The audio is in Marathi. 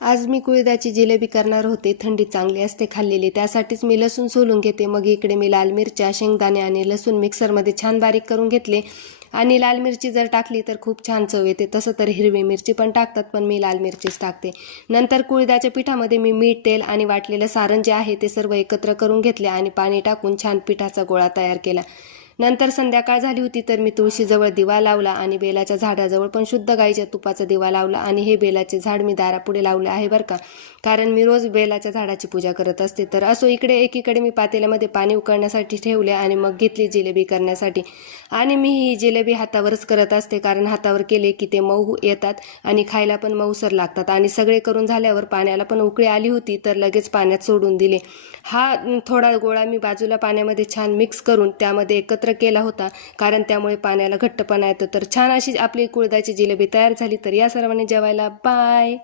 आज मी कुळिदाची जिलेबी करणार होते. थंडी चांगली असते खाल्लेली, त्यासाठीच मी लसूण सोलून घेते. मग इकडे मी लाल मिरच्या, शेंगदाणे आणि लसूण मिक्सरमध्ये छान बारीक करून घेतले. आणि लाल मिरची जर टाकली तर खूप छान चव येते. तसं तर हिरवी मिरची पण टाकतात, पण मी लाल मिरचीच टाकते. नंतर कुळिदाच्या पिठामध्ये मी मीठ, तेल आणि वाटलेलं सारण जे आहे ते सर्व एकत्र करून घेतले आणि पाणी टाकून छान पिठाचा गोळा तयार केला. नंतर संध्याकाळ झाली होती, तर मी तुळशीजवळ दिवा लावला आणि बेलाच्या झाडाजवळ पण शुद्ध गाईच्या तुपाचा दिवा लावला. आणि हे बेलाचे झाड मी दारापुढे लावले आहे बरं का, कारण मी रोज बेलाच्या झाडाची पूजा करत असते. तर असो, इकडे एकीकडे मी पातेल्यामध्ये पाणी उकळण्यासाठी ठेवले आणि मग घेतली जिलेबी करण्यासाठी. आणि मी ही जिलेबी हातावरच करत असते, कारण हातावर केले की ते मऊ येतात आणि खायला पण मऊसर लागतात. आणि सगळे करून झाल्यावर पाण्याला पण उकळी आली होती, तर लगेच पाण्यात सोडून दिले. हा थोडा गोळा मी बाजूला पाण्यामध्ये छान मिक्स करून त्यामध्ये एकत्र केला होता, कारण त्यामुळे पाण्याला घट्टपणा येतो. तर छान अशी आपली कुळदाची जिलेबी तयार झाली. तर या सर्वांनी जेवायला. बाय.